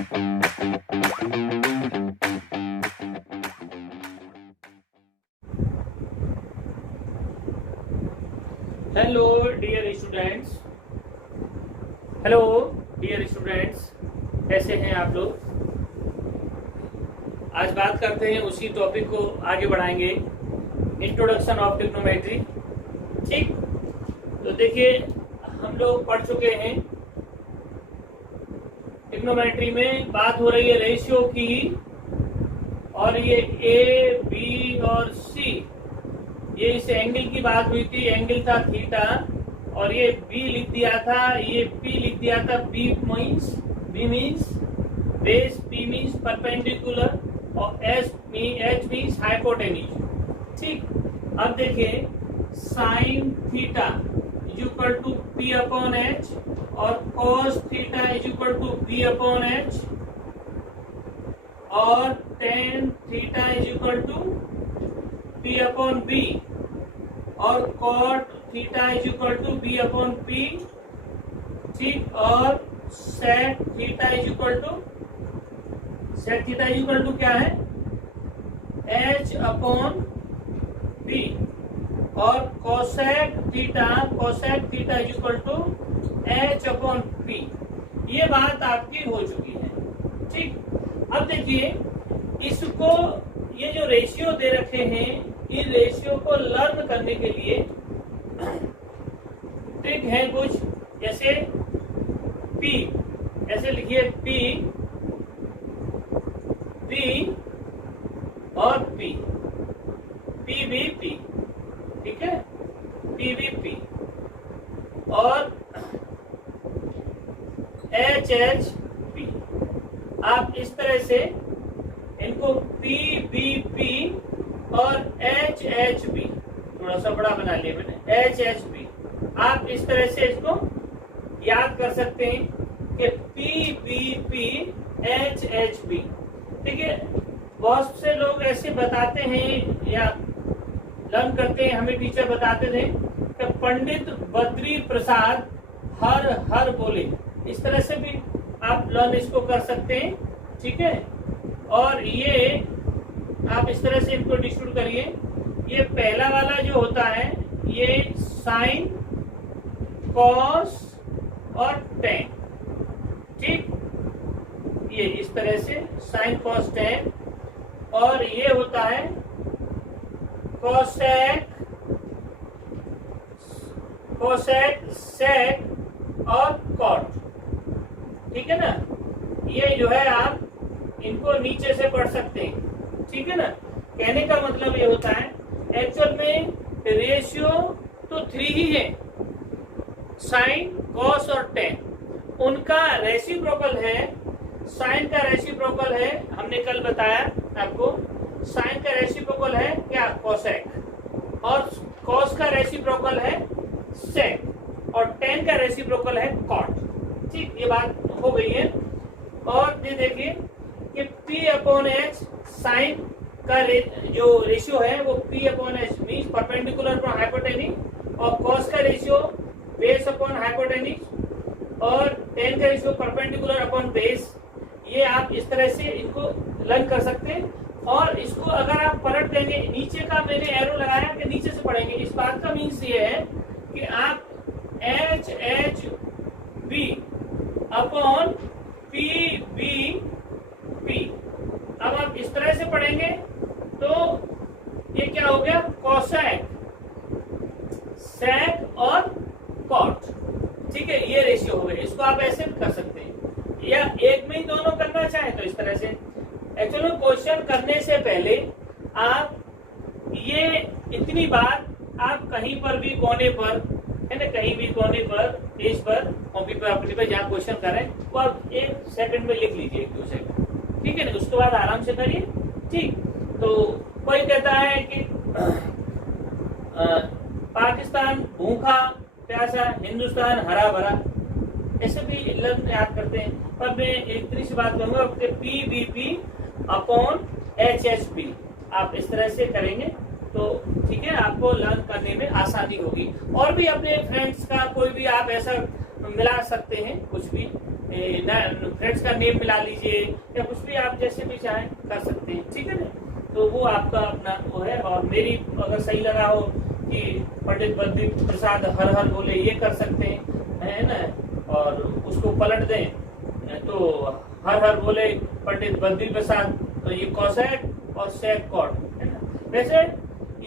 Hello dear students, hello dear students, कैसे हैं आप लोग। आज बात करते हैं उसी टॉपिक को आगे बढ़ाएंगे, इंट्रोडक्शन ऑफ टिग्नोमेट्री। ठीक, तो देखिए हम लोग पढ़ चुके हैं टिग्नोमेट्री में बात हो रही है रेशियो की, और ये ए बी और सी, ये इस एंगल की बात हुई थी, एंगल था थीटा, और ये बी लिख दिया था, ये पी लिख दिया था। B means base, P means perpendicular, और एच मीन्स हाइपोटेन्यूज। ठीक, अब देखिए sine theta is equal to P upon H, और cos theta is equal to B upon H, और tan theta is equal to P upon B, और cot theta is equal to B upon P. ठीक, और sec theta is equal to क्या है, H upon B, और cosec theta is equal to H upon P. ये बात आपकी हो चुकी है। ठीक, अब देखिए इसको, ये जो रेशियो दे रखे हैं, इन रेशियो को लर्न करने के लिए ट्रिक है कुछ, जैसे P, ऐसे लिखिए P और P, PVP, ठीक है, PVP, और HHP। आप इस तरह से इनको PVP और HHP, थोड़ा सा बड़ा बना लिया मैंने, HHP, आप इस तरह से इसको याद कर सकते हैं कि PVP HHP। ठीक है, बहुत से लोग ऐसे बताते हैं या लर्न करते हैं, हमें टीचर बताते थे कि पंडित बद्री प्रसाद हर हर बोले, इस तरह से भी आप लर्न इसको कर सकते हैं। ठीक है, और ये आप इस तरह से इनको डिस्ट्रीब्यूट करिए। ये पहला वाला जो होता है ये साइन, कॉस और टेन। ठीक, ये इस तरह से साइन, कॉस, टेन, और ये होता है कोसेक, सेक और कॉट। ठीक है ना, ये जो है आप इनको नीचे से पढ़ सकते हैं। ठीक है ना, कहने का मतलब ये होता है एक्चुअल में रेशियो तो 3 ही है, साइन, कॉस और टेन, उनका रेसिप्रोकल है। साइन का रेसिप्रोकल है, हमने कल बताया आपको, साइन का रेसिप्रोकल है क्या, कोसेक, और कॉस का रेसिप्रोकल है सेक, और टेन का रेसिप्रोकल है कॉट। ठीक, ये बात हो गई है। और ये देखिए कि P अपॉन एच, साइन का जो रेशियो है वो P upon H means perpendicular upon hypotenuse, और कॉस का रेशियो बेस अपॉन हाइपोटेन्यूज, और टेन का रेशियो परपेंडिकुलर अपॉन बेस। ये आप इस तरह से इनको लर्न कर सकते हैं। और इसको अगर आप पलट देंगे, नीचे का मैंने एरो लगाया कि नीचे से पढ़ेंगे, इस बात का मीन्स ये है कि आप HHB अपॉन PVP, अब आप इस तरह से पढ़ेंगे तो ये क्या हो गया, कोसेक, सेक और कॉट। ठीक है, ये रेशियो हो गए। इसको आप ऐसे भी कर सकते हैं, या एक में ही दोनों करना चाहे तो इस तरह से। एक्चुअली क्वेश्चन करने से पहले आप ये इतनी बात आप कहीं पर भी कोने पर, है ना, कहीं भी कोने पर, पेज पर, कॉपी पर, अपनी पर जहाँ क्वेश्चन करें वो आप 1 सेकंड में लिख लीजिए, 1-2 सेकंड। ठीक है ना, उसके बाद आराम से करिए। ठीक, तो कोई कहता है कि पाकिस्तान भूखा प्यासा, हिंदुस्तान हरा भरा, ऐसे भी लर्न याद करते हैं। पर मैं एक तरह से बात करूंगा, PVP अपॉन HHP, आप इस तरह से करेंगे तो ठीक है, आपको लर्न करने में आसानी होगी। और भी अपने फ्रेंड्स का कोई भी आप ऐसा मिला सकते हैं, कुछ भी फ्रेंड्स का नेम मिला लीजिए या कुछ भी आप जैसे भी चाहें कर सकते हैं, ठीक है ना। तो वो आपका अपना वो है। और मेरी अगर सही लगा हो कि पंडित बद्री प्रसाद हर हर बोले, ये कर सकते हैं, है ना। और उसको पलट दें तो हर हर बोले पंडित बद्री प्रसाद, तो ये कॉसेक और सेक कॉट, है ना। वैसे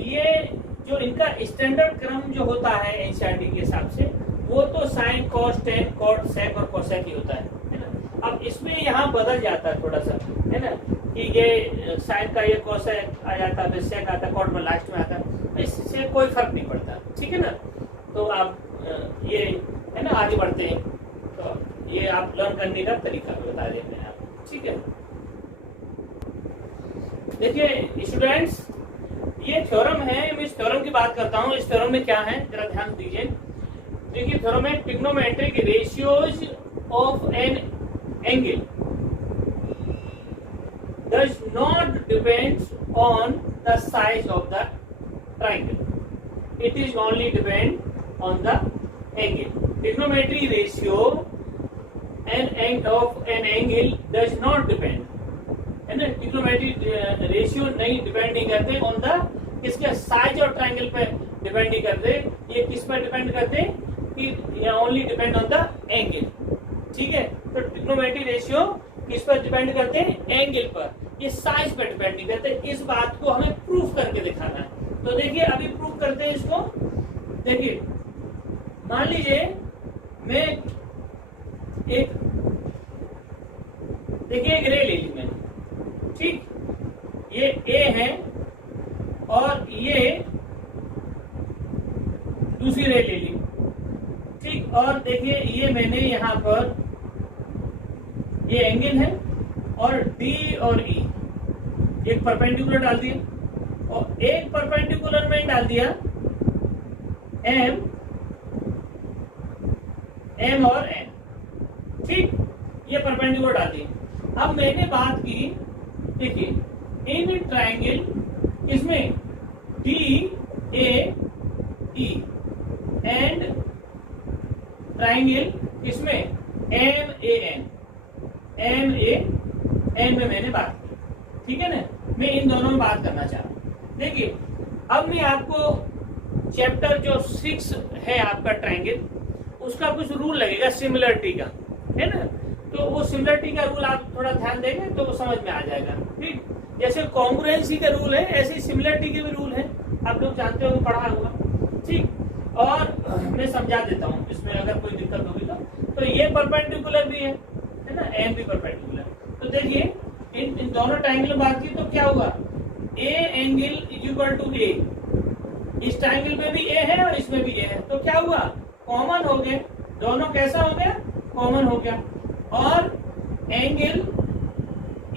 ये जो इनका स्टैंडर्ड क्रम जो होता है एनसीईआरटी के हिसाब से, वो तो sine cos tan cot sec और कोसेक ही होता है ना। अब इसमें यहाँ बदल जाता है थोड़ा सा, है ना, कि ये साइन का ये कोसेक आ जाता है, सेक आता है, कॉट में लास्ट में आता है, इससे कोई फर्क नहीं पड़ता, ठीक है ना। तो आप ये है ना आगे बढ़ते हैं, तो ये आप लर्न करने का तरीका बता देते हैं आप, ठीक है। देखिए स्टूडेंट्स, ये थ्योरम है, मैं इस थ्योरम की बात करता हूँ। इस थ्योरम में क्या है जरा ध्यान दीजिए। देखिए थ्योरम है trigonometric ratios of an angle does not depend on the size of the triangle, it is only depend on the angle. Trigonometry ratio of an angle does not depend, है ना। ट्रिग्नोमेट्री रेशियो नहीं depend नहीं करते on the किसके size और triangle पे depend नहीं करते, ये किस पर डिपेंड करते कि only depend on the angle, ठीक है। तो ट्रिग्नोमेट्री रेशियो किस पर डिपेंड करते हैं, एंगल पर, ये साइज पर डिपेंड नहीं करते। इस बात को हमें प्रूफ करके दिखाना है। तो देखिए अभी प्रूफ करते हैं इसको। देखिए मान लीजिए मैं एक रे ले ली मैंने, ठीक, ये ए है और ये दूसरी रे ले ली, ठीक। और देखिए ये मैंने यहाँ पर ये एंगल है और डी और ई एक परपेंडिकुलर डाल दिया और एक परपेंडिकुलर में डाल दिया एम और एन, ठीक, ये परपेंडिकुलर डाल दिए। अब मैंने बात की, देखिए इन ट्रायंगल किसमें D A E and triangle किसमें एम ए एन में मैंने बात की, ठीक है ना। मैं इन दोनों में बात करना चाह रहा हूं। देखिए अब मैं आपको चैप्टर जो 6 है आपका ट्रायंगल, उसका कुछ रूल लगेगा सिमिलरिटी का, है ना। तो वो सिमिलरिटी का रूल आप थोड़ा ध्यान देंगे तो वो समझ में आ जाएगा, ठीक। जैसे कॉन्ग्रुएंसी का रूल है, ऐसे सिमिलरिटी के भी रूल है, आप लोग जानते हो, पढ़ा हुआ, ठीक। और मैं समझा देता हूँ इसमें अगर कोई दिक्कत होगी तो ये परपेंडिकुलर भी है ना, एम भी परपेंडिकुलर। तो देखिए इन दोनों ट्रायंगल में बात की तो क्या हुआ, A angle is equal to A, इस ट्रायंगल में भी ए है और इसमें भी ए है, तो क्या हुआ, कॉमन हो गए दोनों। कैसा हो गया, कॉमन हो गया। और एंगल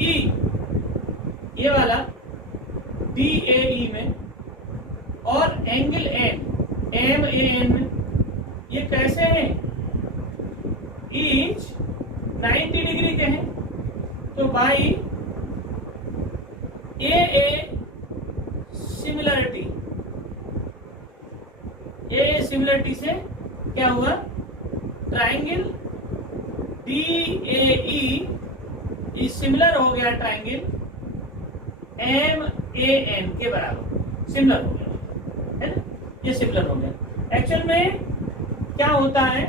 ई ये वाला डी ए ई में और angle N M A N में, ये कैसे हैं, ईच 90 डिग्री के हैं। तो बाई ए सिमिलरिटी से क्या हुआ, triangle D A E similar हो गया ट्रायंगल एम ए एन के बराबर, सिमिलर हो गया, है ना, ये सिमिलर हो गया। एक्चुअल में क्या होता है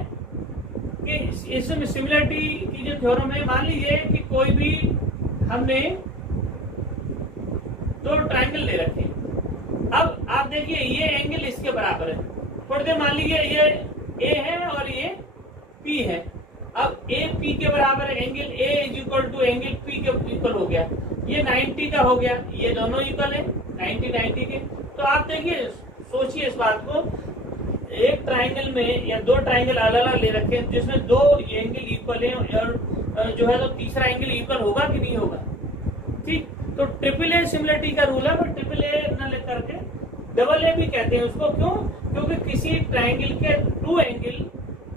कि इसमें सिमिलरिटी की जो थ्योरम है, मान लीजिए कि कोई भी हमने दो ट्रायंगल ले रखे, अब आप देखिए ये एंगल इसके बराबर है, थोड़ी देर मान लीजिए ये ए है और ये पी है। अब ए पी के बराबर है, angle A is equal to angle P के इक्वल हो गया, ये 90 का हो गया, ये दोनों इक्वल है 90 के। तो आप देखिए, सोचिए इस बात को, एक ट्रायंगल में या दो ट्रायंगल अलग अलग ले रखे हैं जिसमें दो एंगल इक्वल है और जो है तो तीसरा एंगल इक्वल होगा कि नहीं होगा, ठीक। तो ट्रिपल ए सिमिलरिटी का रूल है, पर ट्रिपल ए न ले करके डबल ए भी कहते हैं उसको। क्यों, क्योंकि किसी ट्रायंगल के टू एंगल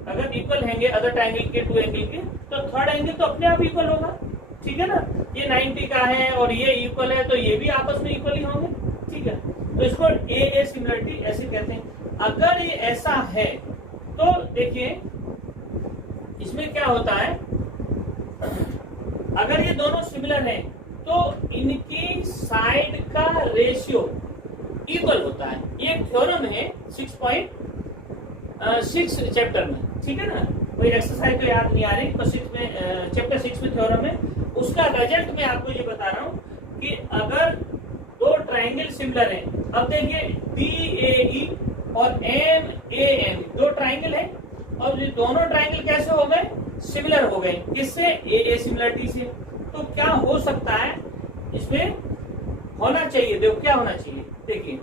अगर इक्वल हैंगे अदर ट्रायंगल के टू एंगल के, तो थर्ड एंगल तो अपने आप इक्वल होगा, ठीक है ना। ये 90 का है और ये इक्वल है, तो ये भी आपस में इक्वल ही होंगे, ठीक है। तो इसको ए सिमिलरिटी ऐसे कहते हैं। अगर ये ऐसा है तो देखिए इसमें क्या होता है अगर ये दोनों सिमिलर हैं तो इनकी साइड का रेशियो इक्वल होता है। ये थ्योरम है 6.6 चैप्टर में, ठीक है ना। कोई एक्सरसाइज तो याद नहीं आ रही, तो चैप्टर 6 में थ्योरम है। उसका रिजल्ट मैं आपको ये बता रहा हूँ कि अगर दो ट्राइंगल सिमिलर हैं, अब देखिए DAE और MAN दो ट्राइंगल है, और ये दोनों ट्राइंगल कैसे हो गए, सिमिलर हो गए, किससे, AA सिमिलरिटी से। तो क्या हो सकता है इसमें, होना चाहिए, देखो क्या होना चाहिए, देखिए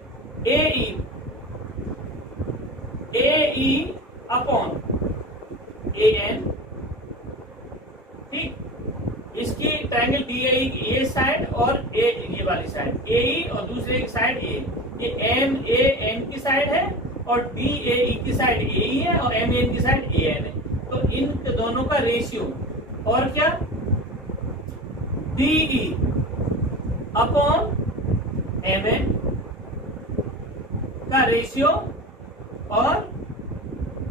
AE अपॉन AN, ठीक, इसकी ट्रायंगल DAE ये साइड और ये वाली साइड AE और दूसरे की साइड A, ये MAN की साइड है और DAE की साइड AE है और MAN की साइड AN है। तो इन दोनों का रेशियो और क्या, DE अपॉन MN का रेशियो और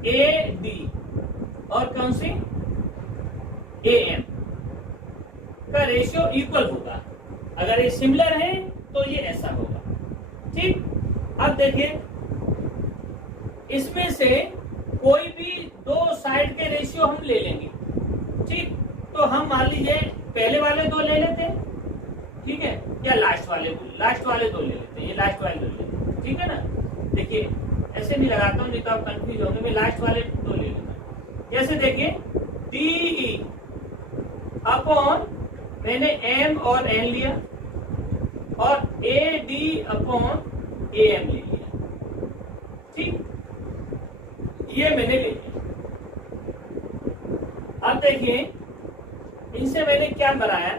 AD और कौन सी AM का रेशियो इक्वल होगा। अगर ये सिमिलर है तो ये ऐसा होगा, ठीक। अब देखिए इसमें से कोई भी दो साइड के रेशियो हम ले लेंगे, ठीक। तो हम मान लीजिए पहले वाले दो ले लेते हैं, ठीक है, या लास्ट वाले दो ले लेते हैं, ये लास्ट वाले दो ले लेते हैं, ठीक है ना। देखिए ऐसे नहीं लगाता हूँ, नहीं तो आप कंफ्यूज होंगे, मैं लास्ट वाले दो ले लूंगा। जैसे देखिए DE अपॉन मैंने M और N लिया और AD अपॉन AM ले लिया, ठीक, ये मैंने ले लिया। अब देखिए इनसे मैंने क्या बनाया,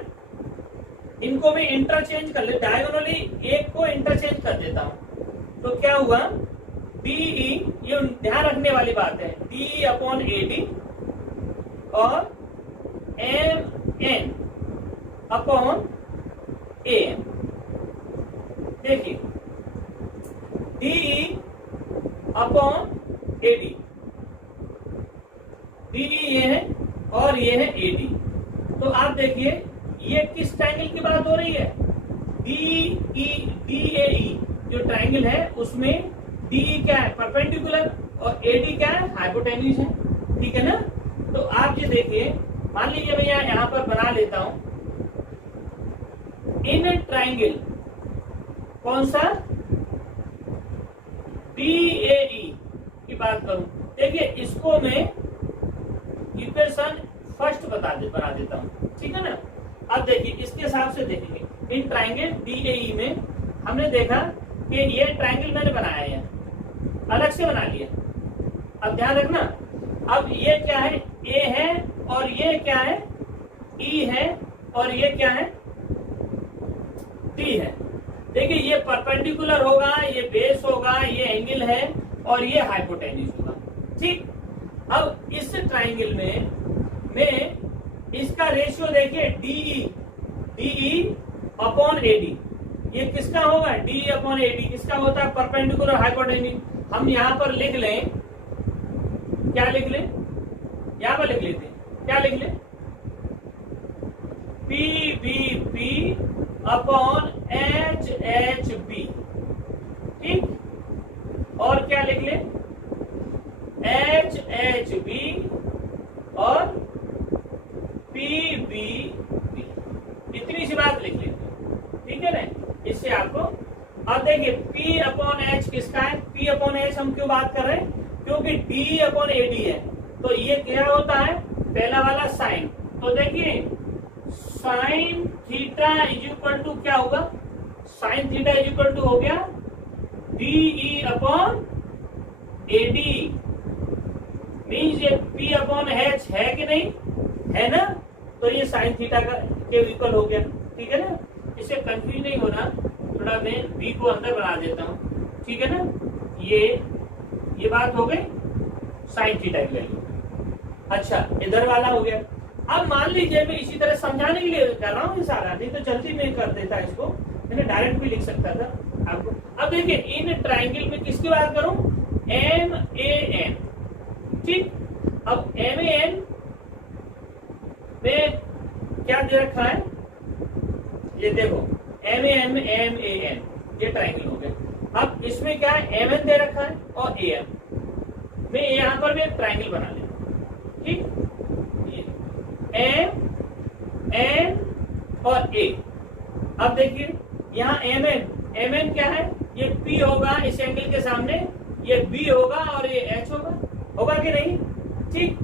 इनको मैं इंटरचेंज कर ले, डायगोनली एक को इंटरचेंज कर देता हूं। तो क्या हुआ, DE, ये ध्यान रखने वाली बात है, DE अपॉन AD और MN अपॉन AM। देखिए DE अपॉन AD, DE ये है और ये है AD। तो आप देखिए ये किस ट्रायंगल की बात हो रही है, DAE जो ट्रायंगल है उसमें DE क्या है, परपेंडिकुलर, और AD क्या है, हाइपोटेन्यूज है, ठीक है ना। तो आप ये देखिए, मान लीजिए मैं यहाँ पर बना लेता हूं इन ट्रायंगल, कौन सा, DAE की बात करूं, देखिए इसको मैं इक्वेशन फर्स्ट बना देता हूं, ठीक है ना। अब देखिए इसके हिसाब से देखेंगे, इन ट्रायंगल DAE में हमने देखा कि ये ट्रायंगल मैंने बनाया है, अलग से बना लिया। अब ध्यान रखना, अब ये क्या है, A है और ये क्या है, E है और ये क्या है, D है। देखिए ये परपेंडिकुलर होगा, ये बेस होगा, ये एंगल है और ये हाइपोटेन्यूज होगा, ठीक। अब इस ट्रायंगल में मैं इसका रेशियो देखिए DE अपॉन AD, ये किसका होगा, DE अपॉन AD किसका होता है, परपेंडिकुलर हाइपोटेन्यूज। हम यहाँ पर लिख लें, क्या लिख लें, यहाँ पर लिख लेते हैं, क्या लिख लें, PBP अपॉन HHB, ठीक, और क्या लिख लें, HHB और PBB, इतनी सी बात लिख लेते हैं, ठीक है ना। इससे आपको, अब देखिए P अपॉन H किसका है, P अपॉन H हम क्यों बात कर रहे हैं, क्योंकि DE अपॉन AD है, तो ये क्या होता है, पहला वाला साइन। तो देखिए sine theta is equal to क्या होगा, sine theta is equal to हो गया DE अपॉन AD, मीन्स ये P अपॉन H है कि नहीं, है ना। तो ये साइन थीटा का के इक्वल हो गया, ठीक है ना। इससे कंफ्यूज नहीं होना, थोड़ा मैं V को अंदर बना देता हूँ, ठीक है ना। ये बात हो गई साइन थीटा की वैल्यू। अच्छा इधर वाला हो गया। अब मान लीजिए मैं इसी तरह समझाने के लिए कर रहा हूँ सारा, नहीं तो जल्दी में कर देता इसको, मैंने डायरेक्ट भी लिख सकता था आपको। अब देखिए इन ट्राइंगल में किसकी बात करूं, MAN, ठीक। अब MAN में क्या दे रखा है, ये देखो M A M M A N, ये ट्राइंगल हो गया। अब इसमें क्या है, एम एन दे रखा है और ए एम, मैं यहां पर भी एक ट्राइंगल बना लेता, ठीक, एम एन और ए। अब देखिए यहाँ एम एन क्या है, ये पी होगा इस एंगल के सामने, ये बी होगा और ये एच होगा कि नहीं, ठीक।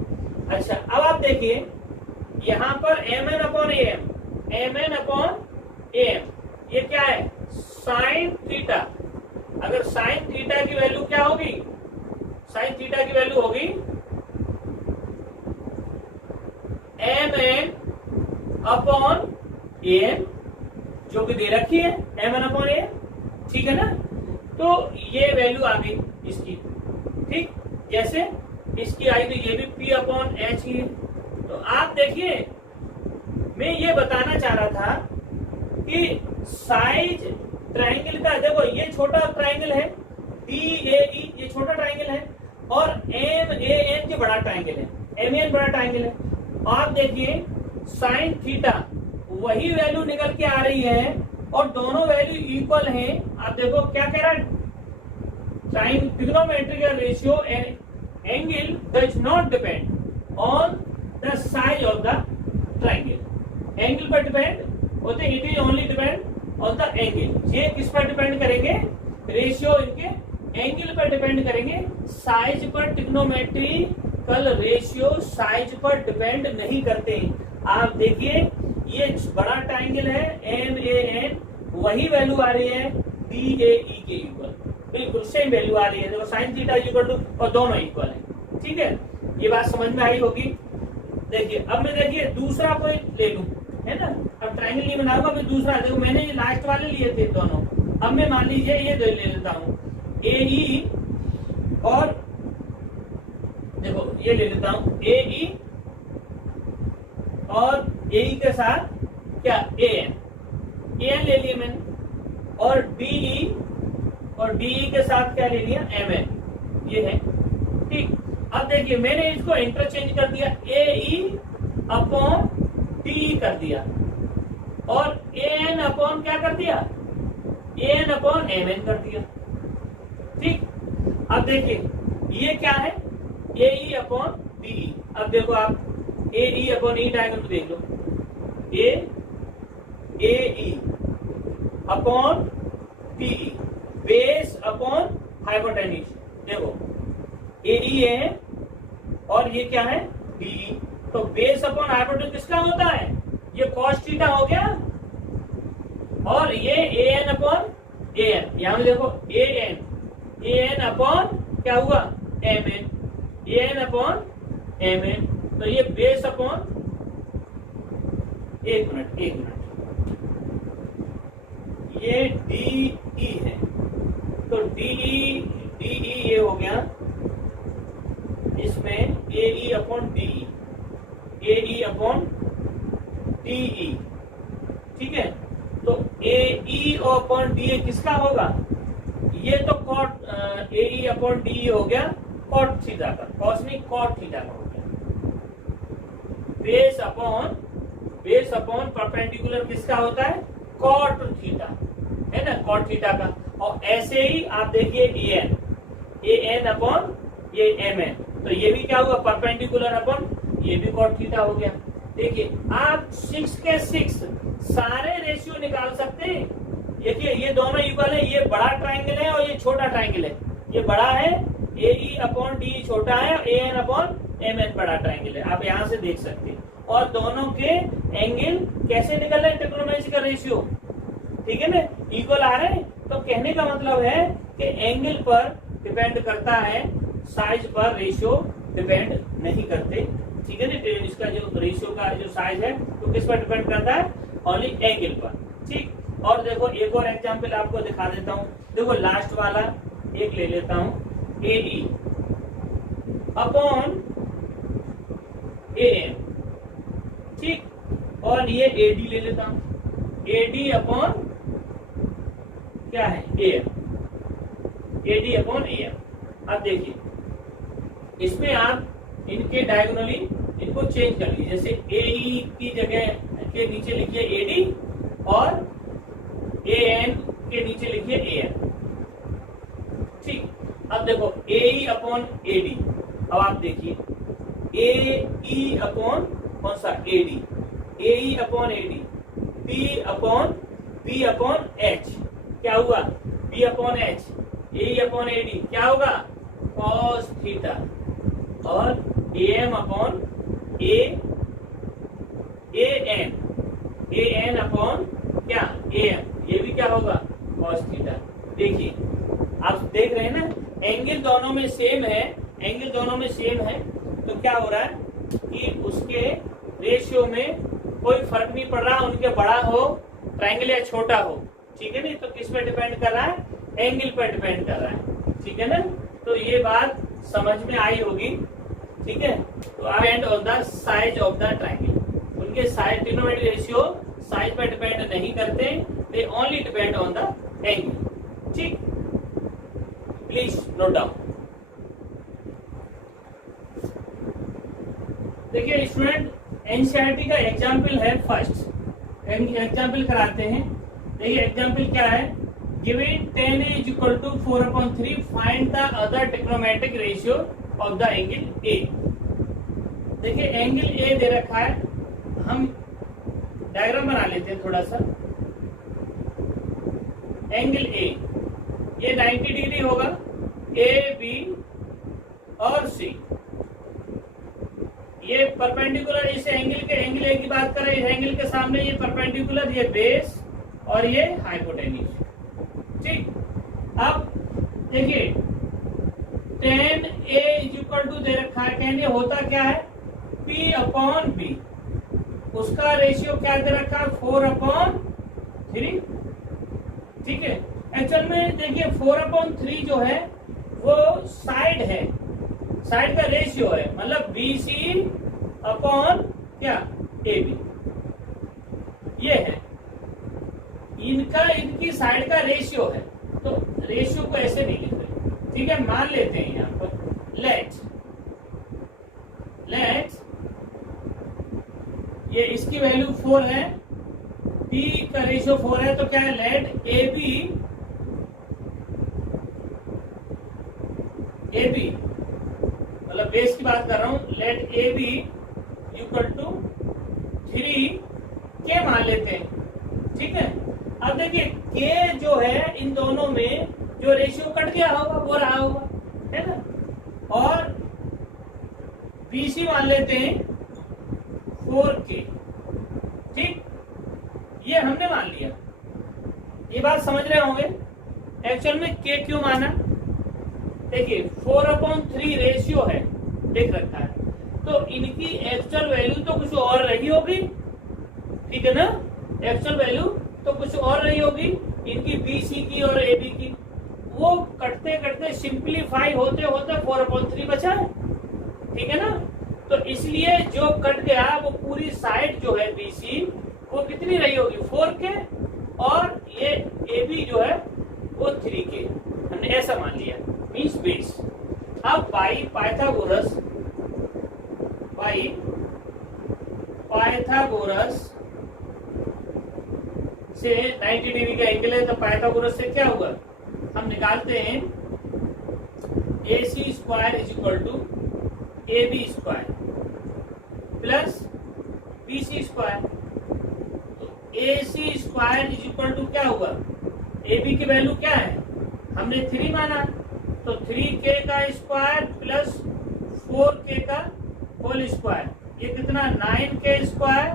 अच्छा अब आप देखिए यहाँ पर M N upon A M, ये क्या है, साइन थीटा। अगर साइन थीटा की वैल्यू क्या होगी, साइन थीटा की वैल्यू होगी M N upon A M, जो कि दे रखी है एम एन अपॉन ए, ठीक है ना। तो ये वैल्यू आ गई इसकी, ठीक, जैसे इसकी आई तो ये भी पी अपॉन एच ही है। तो आप देखिए मैं ये बताना चाह रहा था कि साइज ट्राइंगल का, देखो ये छोटा ट्राइंगल है डी ए ई, ये छोटा ट्राइंगल है, और एम ए एन जो बड़ा ट्राइंगल है, एम एन बड़ा ट्राइंगल है। आप देखिए साइन थीटा वही वैल्यू निकल के आ रही है और दोनों वैल्यू इक्वल हैं। आप देखो क्या कह रहा है, sine trigonometrical ratio angle does not depend on the size of the triangle. Angle पर डिपेंड होते, it is only depend on the angle. ये किस पर डिपेंड करेंगे, रेशियो इनके एंगल पर डिपेंड करेंगे, साइज पर ट्रिग्नोमेट्रिकल रेशियो साइज पर डिपेंड नहीं करते। आप देखिए ये बड़ा ट्राइंगल है एम ए एन, वही वैल्यू आ रही है डी ए ई के इक्वल, बिल्कुल सेम वैल्यू आ रही है। देखो साइन थीटा इक्वल टू, और दोनों इक्वल है, ठीक है। ये बात समझ में आई होगी। देखिए अब मैं देखिए दूसरा कोई ले लूं, है ना। अब ट्राइंगल नहीं बनाऊंगा, मैं दूसरा, देखो मैंने ये लास्ट वाले लिए थे दोनों, अब मैं मान लीजिए ये दो ले लेता हूँ ए ई, और देखो ये ले लेता हूँ ए ई और ए ई के साथ क्या ए एन ले लिया मैंने, और डी ई, और डी ई के साथ क्या ले लिया एम एन, ये है, ठीक। अब देखिए मैंने इसको इंटरचेंज कर दिया, ए ई अपॉन डी कर दिया, और ए एन अपॉन क्या कर दिया, A N upon M N कर दिया, ठीक। अब देखिए ये क्या है, ए ई अपॉन डी ई। अब देखो आप ए ई अपॉन ई डायग्राम देख लो, A E upon D E, base upon hypotenuse. देखो ए ई है और ये क्या है डी ई, तो बेस अपॉन हाइपोटेन्यूज किसका होता है, ये कॉस थीटा हो गया, और ये A N upon A N, यहां में देखो ए एन अपॉन क्या हुआ M N, A N upon M N, तो ये बेस अपॉन, एक मिनट ये डी ई है, तो डी ई ये हो गया, इसमें ए ई अपॉन डी ई, ए ई अपॉन डी ई, ठीक है। तो ए ई अपॉन डी ए किसका होगा, ये तो cot A E upon D E हो गया कॉट थीटा का, कॉस नहीं कॉट थीटा का हो गया, बेस अपॉन परपेंडिकुलर किसका होता है, कॉट थीटा, है ना, कॉट थीटा का। और ऐसे ही आप देखिए ए एन अपॉन ये एम एन, तो ये भी क्या हुआ परपेंडिकुलर अपॉन, ये भी कॉट थीटा हो गया। देखिए आप 6 के 6 सारे रेशियो निकाल सकते हैं। देखिए ये दोनों इक्वल है, ये बड़ा ट्राइंगल है और ये छोटा ट्राइंगल है, ये बड़ा है ए ई अपॉन डी छोटा है, और A N upon M N बड़ा ट्राइंगल है, आप यहाँ से देख सकते हैं। और दोनों के एंगल कैसे निकल रहे हैं, ट्रिग्नोमेट्रिकल रेशियो, ठीक है ना, इक्वल आ रहे हैं। तो कहने का मतलब है कि एंगल पर डिपेंड करता है, साइज पर रेशियो डिपेंड नहीं करते, ठीक है ना। इसका जो रेशियो का जो साइज है तो किस पर डिपेंड करता है, ओनली एंगल पर, ठीक। और देखो एक और एग्जांपल आपको दिखा देता हूँ, देखो लास्ट वाला एक ले लेता हूँ, ए ई अपॉन ए एम, ठीक, और ये ए डी ले लेता हूँ, ए डी अपॉन क्या है A M, A D upon A M. अब देखिए इसमें आप इनके डायगोनली इनको चेंज कर लीजिए, जैसे ए ई की जगह के नीचे लिखिए एडी और एएन के नीचे लिखिए एएन। ठीक, अब देखो एई अपॉन एडी, अब आप देखिए एई अपॉन कौन सा AD, AE upon AD, P upon B upon H, क्या हुआ B upon H, AE upon AD क्या होगा कॉस थीटा, और AM upon A N, N upon क्या एएम, ये भी क्या होगा कॉस थीटा। देखिए आप देख रहे हैं ना एंगल दोनों में सेम है, एंगल दोनों में सेम है, तो क्या हो रहा है कि उसके रेशियो में कोई फर्क नहीं पड़ रहा, उनके बड़ा हो ट्रायंगल या छोटा हो, ठीक है ना। तो किस पे डिपेंड कर रहा है, एंगल पे डिपेंड कर रहा है, ठीक है ना। तो ये बात समझ में आई होगी, ठीक है। तो depend on the size of the triangle, उनके साइज ट्रिग्नोमेट्रिक रेशियो साइज पे डिपेंड नहीं करते, they only depend on the angle, ठीक। Please note down. देखिए स्टूडेंट एनसीईआरटी का एग्जाम्पल है, फर्स्ट एग्जाम्पल कराते हैं। देखिए एग्जाम्पल क्या है, given 10 is equal to 4/3 find the other trigonometric ratio of the angle A. देखिए एंगल ए दे रखा है, हम डायग्राम बना लेते हैं थोड़ा सा। एंगल ए ये 90 डिग्री होगा, ए बी और सी, ये परपेंडिकुलर इस एंगल के, एंगल ए की बात करें, इस एंगल के सामने ये परपेंडिकुलर, ये बेस और ये हाइपोटेन्यूज, ठीक। अब देखिए 10a इक्वल टू दे रखा है, कहने होता क्या है P अपॉन बी, उसका रेशियो क्या दे रखा है 4/3, ठीक है। एक्चुअल में देखिए 4/3 जो है वो साइड है, साइड का रेशियो है, मतलब BC अपॉन क्या AB, ये है इनका, इनकी साइड का रेशियो है। तो रेशियो को ऐसे नहीं लिखते, ठीक है। मान लेते हैं यहाँ पर लेट ये इसकी वैल्यू 4 है, P का रेशियो 4 है, तो क्या है लेट AB मतलब बेस की बात कर रहा हूं, लेट AB इक्वल टू 3 के मान लेते हैं, ठीक है। अब देखिए के जो है इन दोनों में जो रेशियो कट गया होगा वो रहा होगा, है ना, और BC मान लेते हैं 4K, ठीक, ये हमने मान लिया। ये बात समझ रहे होंगे एक्चुअल में के क्यों माना। देखिए 4/3 रेशियो है देख रखा है, तो इनकी एक्चुअल वैल्यू तो कुछ और रही होगी, ठीक है ना, एक्चुअल वैल्यू तो कुछ और रही होगी इनकी BC की और AB की, वो कटते कटते सिंप्लीफाई होते होते 4/3 बचा है, ठीक है ना। तो इसलिए जो कट गया वो पूरी साइड जो है BC वो कितनी रही होगी 4K, और ये AB जो है वो 3K, हमने ऐसा मान लिया, मीन्स बेस। अब बाई पाइथागोरस से 90 डिग्री का एंगल है, तो पाइथागोरस से क्या होगा, हम निकालते हैं AC square is equal to AB square plus BC square. तो AC square is equal to क्या होगा, AB की वैल्यू क्या है, हमने 3 माना, तो 3K का स्क्वायर प्लस 4K का होल स्क्वायर, ये कितना 9K square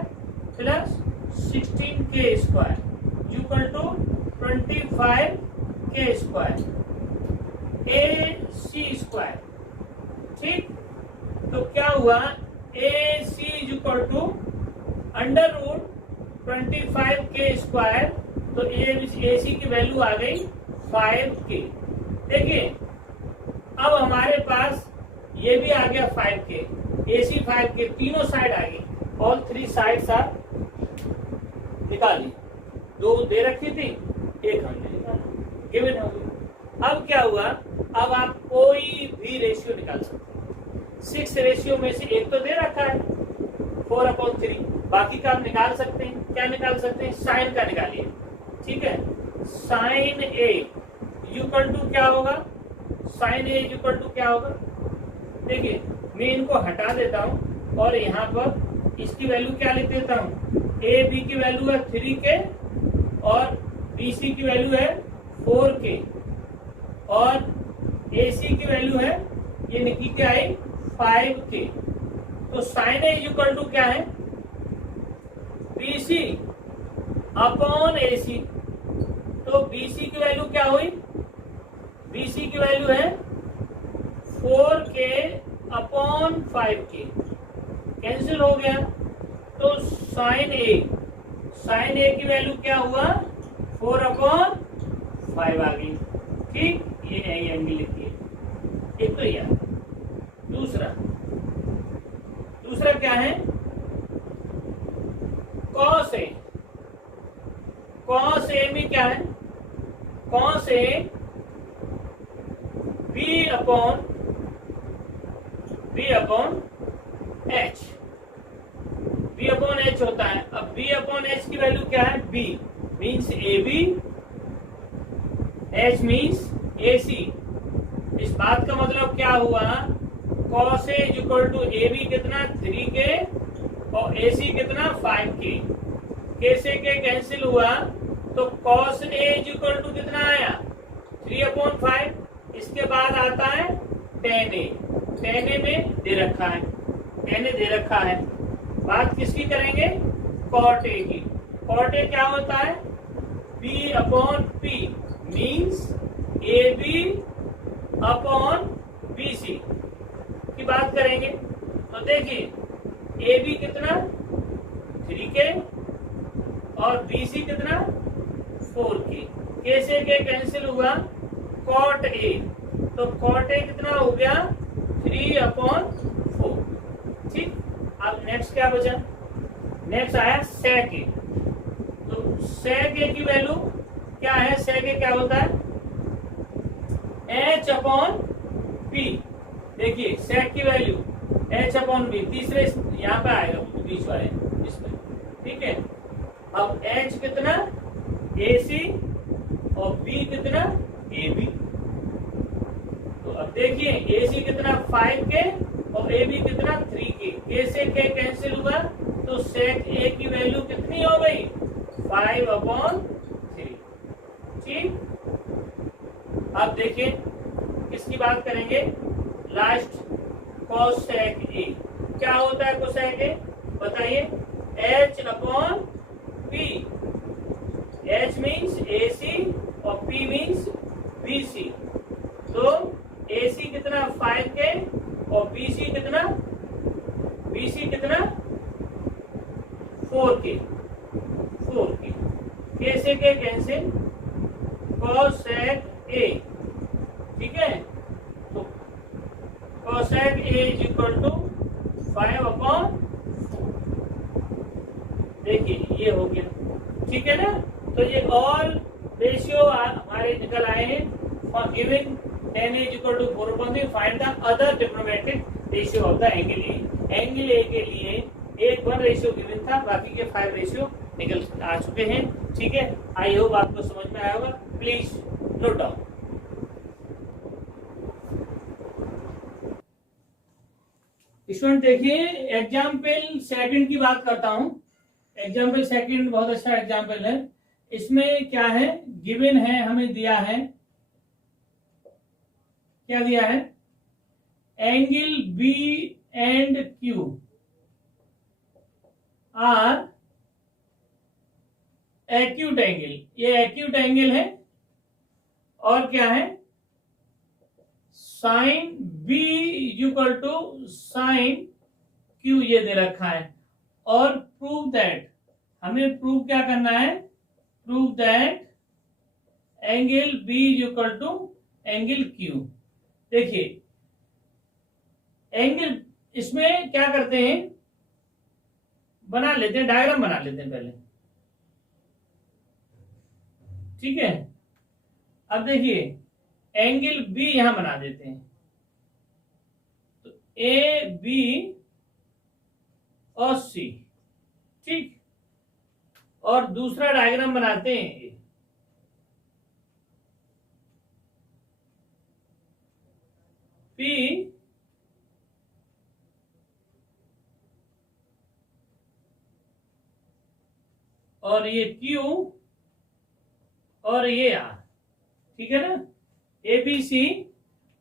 plus 16K square equal to 25K square AC square, ठीक। तो क्या हुआ AC equal to under root 25K square, तो AC की वैल्यू आ गई 5K। देखिए अब हमारे पास ये भी आ गया 5K, AC 5K, तीनों साइड आ गई, ऑल 3 साइड्स आर निकाली, 2 दे रखी थी, 1 हमने निकाला, गिवन हो गई। अब क्या हुआ, अब आप कोई भी रेशियो निकाल सकते हैं, 6 रेशियो में से एक तो दे रखा है 4/3, बाकी का आप निकाल सकते हैं। क्या निकाल सकते हैं? साइन का निकालिए। ठीक है, साइन ए इक्वल टू क्या होगा? साइन ए इक्वल टू क्या होगा? देखिए मैं इनको हटा देता हूं और यहाँ पर इसकी वैल्यू क्या लिख देता हूं? ए बी की वैल्यू है 3k और बी सी की वैल्यू है 4k और ए सी की वैल्यू है, ये निकल के आई 5k। तो साइन ए इक्वल टू क्या है? बी सी अपॉन ए सी। तो बी सी की वैल्यू क्या हुई? बी सी की वैल्यू है 4k अपॉन 5k, कैंसिल हो गया। तो साइन ए की वैल्यू क्या हुआ? 4 अपॉन 5 आ गई। ठीक, ये एंगल लिखिए। एक तो यह दूसरा क्या है? Cos A. कॉस ए में क्या है? Cos A B upon H, B upon H होता है। अब बी अपॉन एच की वैल्यू क्या है? B means A B, H means A C. इस बात का मतलब क्या हुआ? Cos A equal to A B कितना? 3k और ए सी कितना? 5k। के से के कैंसिल हुआ तो कॉस ए इक्वल टू कितना आया? 3 अपॉन 5। इसके बाद आता है टेन ए। टेन ए में दे रखा है, टेन ए दे रखा है। बात किसकी करेंगे? कॉट ए की। कॉट ए क्या होता है? B upon P means A B upon B C की बात करेंगे। तो देखिए ए बी कितना? 3k और बी सी कितना? 4k। के से के कैंसिल हुआ, कॉट ए। तो कॉट ए कितना हो गया? 3 अपॉन 4। ठीक, अब नेक्स्ट क्या बचा? नेक्स्ट आया सेक ए। तो सेक ए की वैल्यू क्या है? सेक ए क्या होता है? H upon P. देखिए सेक की वैल्यू एच अपॉन बी, तीसरे यहाँ पे आएगा बीच वाले इसमें। ठीक है, अब एच कितना? ए सी और बी कितना? A B. तो अब देखिए ए सी कितना? 5k और ए बी कितना? 3k। के से के कैंसिल हुआ तो सेक ए की वैल्यू कितनी हो गई? 5 अपॉन 3। ठीक, अब देखिए किसकी बात करेंगे? Last cosec A. क्या होता है कोसेक ए? बताइए। H upon P. H means A C और पी मीन्स बी सी। तो ए सी कितना? 5k और बी सी कितना? 4k। के से के कैंसिल, कोसेक ए। ठीक है, तो cosec A is equal to 5 upon 4। देखिए ये हो गया। ठीक है ना, तो ये ऑल रेशियो हमारे निकल आए हैं for giving tan is equal to 4/3। Find the other trigonometric ratio of the angle A. Angle A के लिए एक 1 रेशियो गिवन था, बाकी के 5 रेशियो निकल आ चुके हैं। ठीक है, आई होप आपको समझ में आया होगा। Please note down. स्टूडेंट देखिए, एग्जाम्पल सेकंड की बात करता हूं। एग्जाम्पल सेकंड बहुत अच्छा एग्जाम्पल है। इसमें क्या है? गिवन है, हमें दिया है, क्या दिया है? Angle B and Q are acute angle. ये एक्यूट एंगल है। और क्या है? Sine B equal to sine Q, ये दे रखा है। और प्रूव दैट, हमें प्रूव क्या करना है? Prove that angle B equal to angle Q. देखिए एंगल, इसमें क्या करते हैं? बना लेते हैं, डायग्राम बना लेते हैं पहले। ठीक है, अब देखिए एंगल बी यहां बना देते हैं। तो ए बी और सी, ठीक, और दूसरा डायग्राम बनाते हैं। P और ये Q और ये R, ठीक है ना, ABC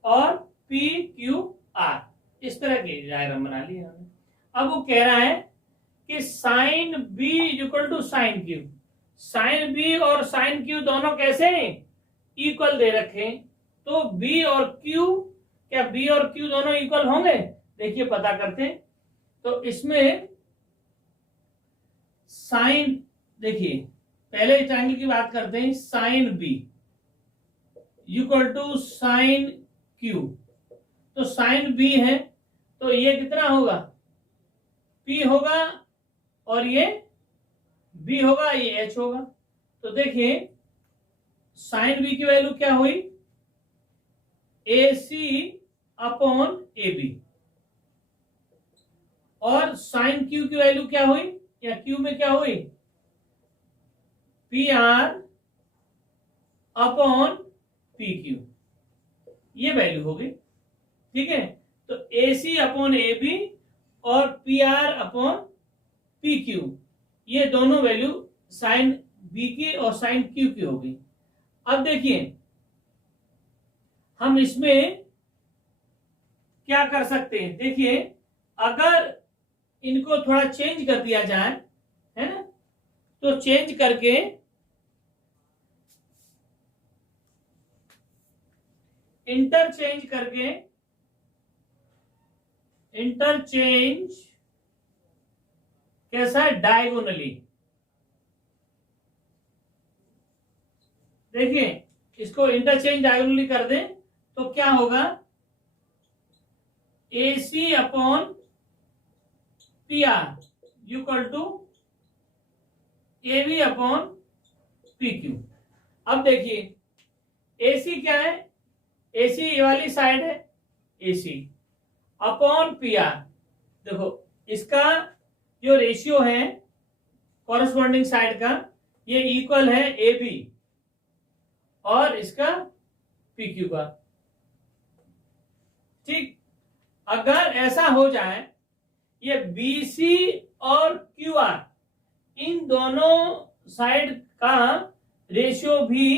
और PQR, इस तरह के डायग्राम बना लिया हमने। अब वो कह रहा है कि sine B equal to sine Q, sine B और साइन Q दोनों कैसे इक्वल दे रखे, तो B और Q, क्या B और Q दोनों इक्वल होंगे? देखिए पता करते हैं। तो इसमें साइन, देखिए पहले ट्रायंगल की बात करते हैं, sine B equal to sine Q, तो साइन B है तो ये कितना होगा, P होगा, और ये B होगा, ये H होगा। तो देखिए साइन B की वैल्यू क्या हुई, AC अपॉन AB, और साइन Q की वैल्यू क्या हुई, या Q में क्या हुई, PR अपॉन PQ, ये वैल्यू होगी, ठीक है। तो AC अपॉन AB और PR अपॉन PQ, ये दोनों वैल्यू साइन B की और साइन Q की होगी। अब देखिए हम इसमें क्या कर सकते हैं, देखिए अगर इनको थोड़ा चेंज कर दिया जाए, है ना, तो चेंज करके इंटरचेंज कैसा है, डायगोनली। देखिए इसको इंटरचेंज डायगोनली कर दें तो क्या होगा, AC upon PR equal to AB upon PQ। अब देखिए AC क्या है, AC ये वाली साइड है, AC अपॉन PR, देखो इसका जो रेशियो है कॉरेस्पॉन्डिंग साइड का, ये इक्वल है AB और इसका PQ का, ठीक। अगर ऐसा हो जाए ये BC और QR इन दोनों साइड का रेशियो भी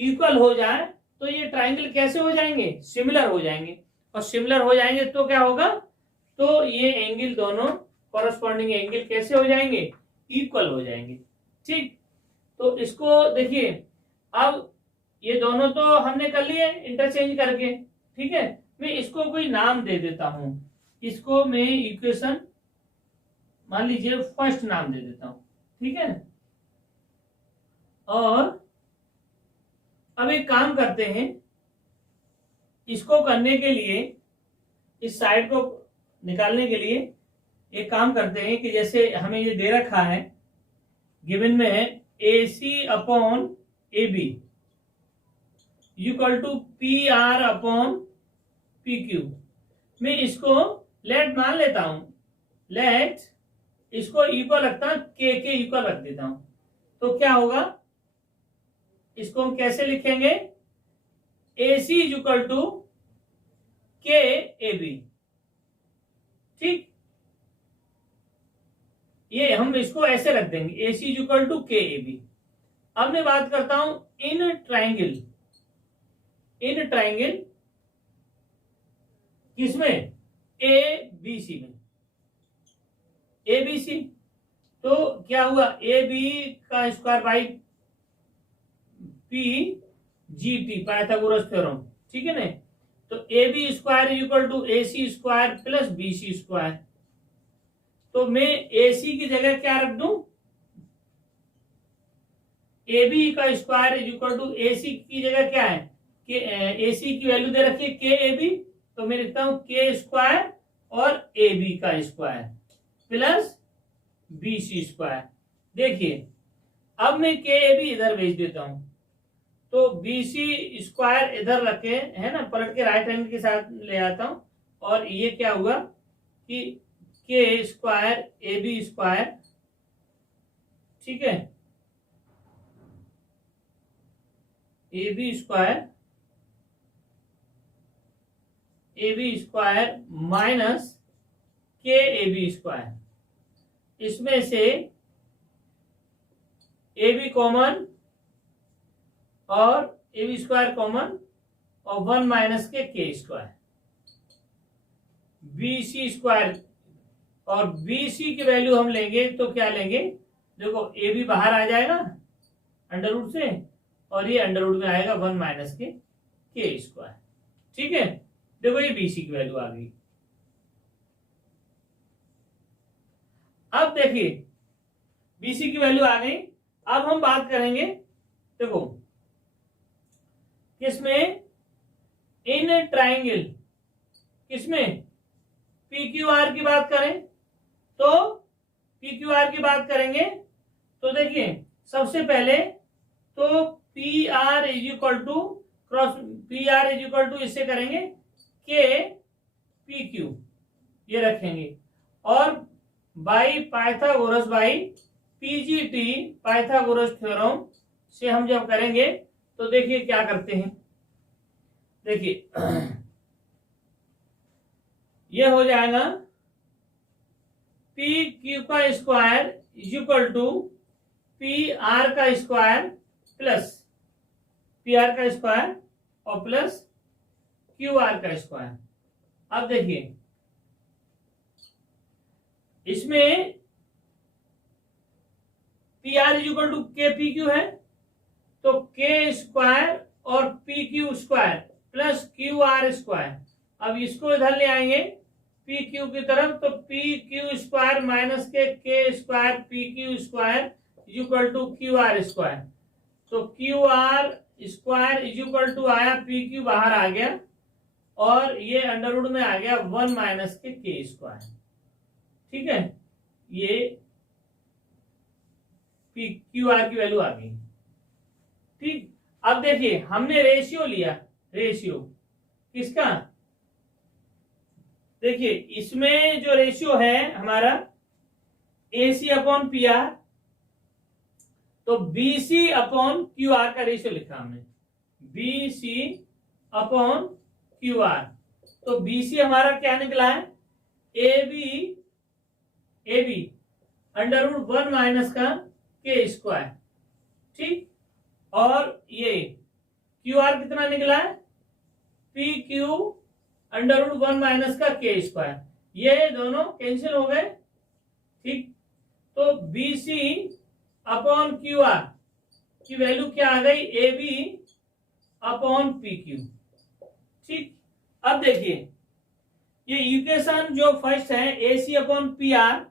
इक्वल हो जाए तो ये ट्राइंगल कैसे हो जाएंगे, सिमिलर हो जाएंगे, और सिमिलर हो जाएंगे तो क्या होगा, तो ये एंगल दोनों कॉरेस्पॉन्डिंग एंगल कैसे हो जाएंगे, इक्वल हो जाएंगे, ठीक। तो इसको देखिए, अब ये दोनों तो हमने कर लिए इंटरचेंज करके, ठीक है। मैं इसको कोई नाम दे देता हूं, इसको मैं इक्वेशन मान लीजिए फर्स्ट नाम दे देता हूं, ठीक है। और अब एक काम करते हैं, इसको करने के लिए, इस साइड को निकालने के लिए एक काम करते हैं कि जैसे हमें ये दे रखा है, गिवन में है AC upon AB equal to PR upon PQ। मैं इसको लेट मान लेता हूं, लेट इसको इक्वल रखता हूं, K के इक्वल रख देता हूं, तो क्या होगा, इसको हम कैसे लिखेंगे, AC इक्वल टू KAB, ठीक। ये हम इसको ऐसे रख देंगे, AC इक्वल टू KAB। अब मैं बात करता हूं इन ट्राइंगल किसमें, ABC में, ABC, तो क्या हुआ, AB का square by PGT, Pythagoras theorem, ठीक है ना। तो AB square equal to AC square plus BC square, तो मैं AC की जगह क्या रख दूं, AB का स्क्वायर इक्वल टू AC की जगह क्या है, कि AC की वैल्यू दे रखी है KAB, तो मैं लिखता हूं K स्क्वायर और AB का स्क्वायर प्लस BC स्क्वायर। देखिए अब मैं KAB इधर भेज देता हूं, तो BC स्क्वायर इधर रखे, है ना, पलट के राइट हैंड के साथ ले आता हूं, और ये क्या हुआ कि K स्क्वायर AB स्क्वायर ठीक है, ए बी स्क्वायर माइनस के ए बी स्क्वायर, इसमें से ए बी कॉमन और ए बी स्क्वायर कॉमन और 1 माइनस के स्क्वायर, बी सी स्क्वायर, और बी सी की वैल्यू हम लेंगे तो क्या लेंगे, देखो ए बी बाहर आ जाएगा अंडर रूट से और ये अंडर रूट में आएगा 1 माइनस के स्क्वायर। ठीक है, देखो ये बी सी की वैल्यू आ गई। अब देखिए बीसी की वैल्यू आ गई। अब हम बात करेंगे, देखो किसमें, इन ट्राइंगल, किसमें, पी क्यू आर की बात करें तो पी क्यू आर की बात करेंगे तो देखिए सबसे पहले तो P R is equal to cross, P R is equal to इससे करेंगे के पी क्यू, ये रखेंगे, और by Pythagoras by PGT Pythagoras theorem से हम जब करेंगे तो देखिए क्या करते हैं, देखिए ये हो जाएगा पी क्यू का square is equal to P R का स्क्वायर प्लस पी आर का स्क्वायर और प्लस क्यू आर का स्क्वायर। अब देखिए इसमें P R is equal to K P Q है तो के स्क्वायर और P Q square plus Q R square. अब इसको इधर ले आएंगे पी क्यू की तरफ तो पी क्यू स्क्वायर माइनस के square P Q square is equal to Q R square, तो Q R square is equal to आया पी क्यू बाहर आ गया और ये अंडर रूट में आ गया 1 माइनस के स्क्वायर। ठीक है, ये पी क्यू आर की वैल्यू आ गई। ठीक, अब देखिए हमने रेशियो लिया, रेशियो किसका, देखिए इसमें जो रेशियो है हमारा A C upon P R, तो B C upon Q R का रेशियो लिखा हमने, B C upon Q R, तो बी सी हमारा क्या निकला है, A B under root 1 minus का के स्क्वायर। ठीक, और ये क्यू आर कितना निकला है, P Q under root 1 minus का के स्क्वायर, ये दोनों कैंसिल हो गए। ठीक, तो B C upon Q R की वैल्यू क्या आ गई, A B upon P Q. ठीक, अब देखिए ये इक्वेशन जो फर्स्ट है A C upon P R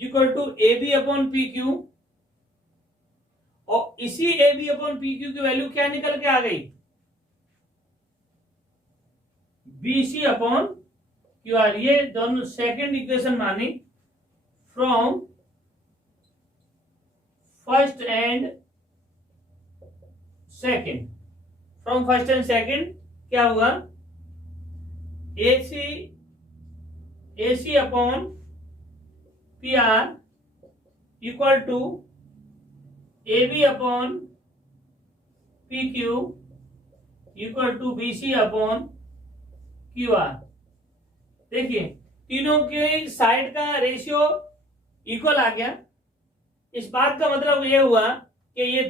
equal to A B upon P Q, और इसी A B upon P Q की वैल्यू क्या निकल के आ गई, B C upon Q R. ये दोनों सेकेंड इक्वेशन मानी from first and second, from first and second क्या हुआ, A C upon P R equal to A B upon P Q equal to B C upon Q R. देखिए तीनों के side का ratio equal आ गया। इस बात का मतलब ये हुआ कि ये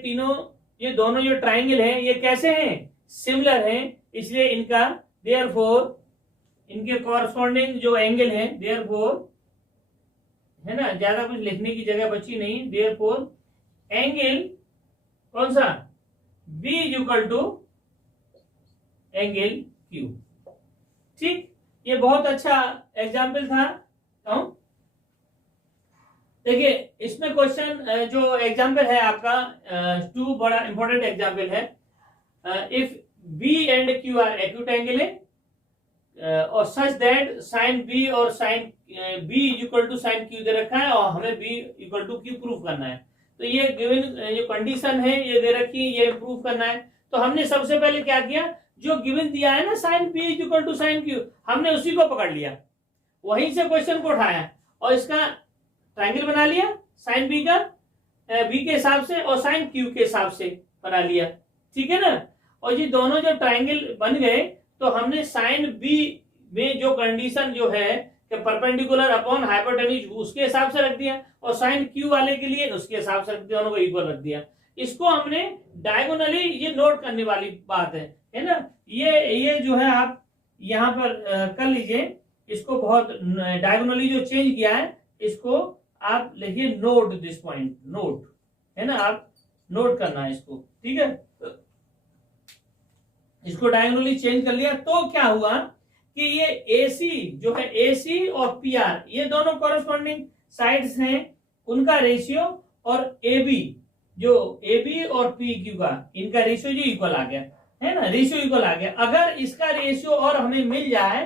दोनों जो ट्राइंगल हैं ये कैसे हैं, सिमिलर हैं, इसलिए इनका देयरफॉर इनके कॉरस्पॉन्डिंग जो एंगल है देयरफॉर, है ना, ज्यादा कुछ लिखने की जगह बची नहीं, देयरफॉर एंगल कौन सा, B is equal to angle Q। ठीक, ये बहुत अच्छा एग्जाम्पल था। देखिए इसमें क्वेश्चन जो एग्जाम्पल है आपका 2 बड़ा इंपॉर्टेंट एग्जाम्पल है। If B and Q are acute angle है और सच दैट साइन B और sine B is equal to sine Q दे रखा है और हमें B equal to Q proof करना है, तो ये गिवन जो कंडीशन है ये दे रखी है, ये प्रूफ करना है। तो हमने सबसे पहले क्या किया, जो गिवन दिया है ना sine B is equal to sine Q, हमने उसी को पकड़ लिया, वहीं से क्वेश्चन को उठाया और इसका ट्रायंगल बना लिया, साइन बी का बी के हिसाब से और साइन क्यू के हिसाब से बना लिया, ठीक है ना। और ये दोनों जो ट्राइंगल बन गए तो हमने साइन बी में जो कंडीशन जो है कि परपेंडिकुलर अपॉन हाइपोटेन्यूज उसके हिसाब से रख दिया, और साइन क्यू वाले के लिए उसके हिसाब से रख दिया, दोनों को इक्वल रख दिया। इसको हमने डायगोनली ये नोट करने वाली बात है ना। ये जो है आप यहाँ पर कर लीजिए, इसको बहुत डायगोनली जो चेंज किया है इसको आप लिखिए नोट दिस पॉइंट, नोट है ना, आप नोट करना है इसको, ठीक है। इसको डायगोनली चेंज कर लिया तो क्या हुआ कि ये AC जो है AC और PR ये दोनों कॉरेस्पॉन्डिंग साइड्स हैं, उनका रेशियो और AB जो AB और PQ का इनका रेशियो जो इक्वल आ गया है ना, रेशियो इक्वल आ गया। अगर इसका रेशियो और हमें मिल जाए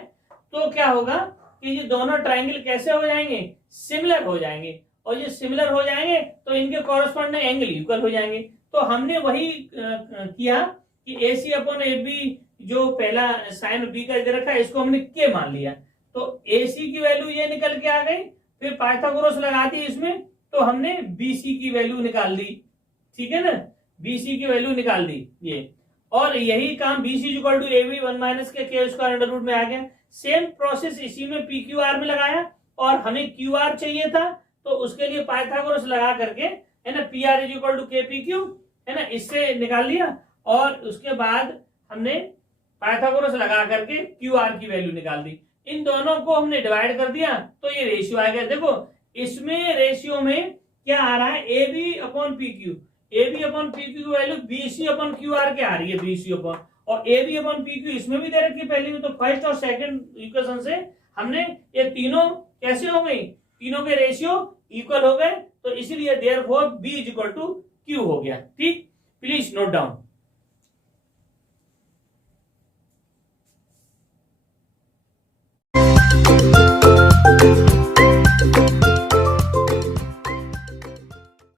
तो क्या होगा कि ये दोनों ट्राइंगल कैसे हो जाएंगे, सिमिलर हो जाएंगे, और ये सिमिलर हो जाएंगे तो इनके कॉरेस्पॉन्डिंग एंगल इक्वल हो जाएंगे। तो हमने वही किया कि AC अपॉन AB जो पहला साइन बी का इधर रखा है इसको हमने K मान लिया, तो AC की वैल्यू ये निकल के आ गई, फिर पाइथागोरस लगा दी इसमें तो हमने BC की वैल्यू निकाल दी, ठीक है ना, BC की वैल्यू निकाल दी ये। और यही काम BC equal to AB 1 minus के K स्क्वायर अंडर रूट में आ गया। सेम प्रोसेस इसी में PQR में लगाया, और हमें QR चाहिए था तो उसके लिए पाइथागोरस लगा करके है ना PR is equal to KPQ है ना, इससे निकाल लिया, और उसके बाद हमने पाइथागोरस लगा करके QR की वैल्यू निकाल दी। इन दोनों को हमने डिवाइड कर दिया तो ये रेशियो आ गया। देखो इसमें रेशियो में क्या आ रहा है, AB upon PQ, AB upon PQ की वैल्यू BC अपॉन QR के आ रही है, BC अपॉन, और AB अपॉन PQ इसमें भी दे रखी है पहले में। तो फर्स्ट और सेकंड इक्वेशन से हमने ये तीनों कैसे हो गई, तीनों के रेशियो इक्वल हो गए, तो इसीलिए therefore B is equal to Q हो गया। ठीक, प्लीज नोट डाउन।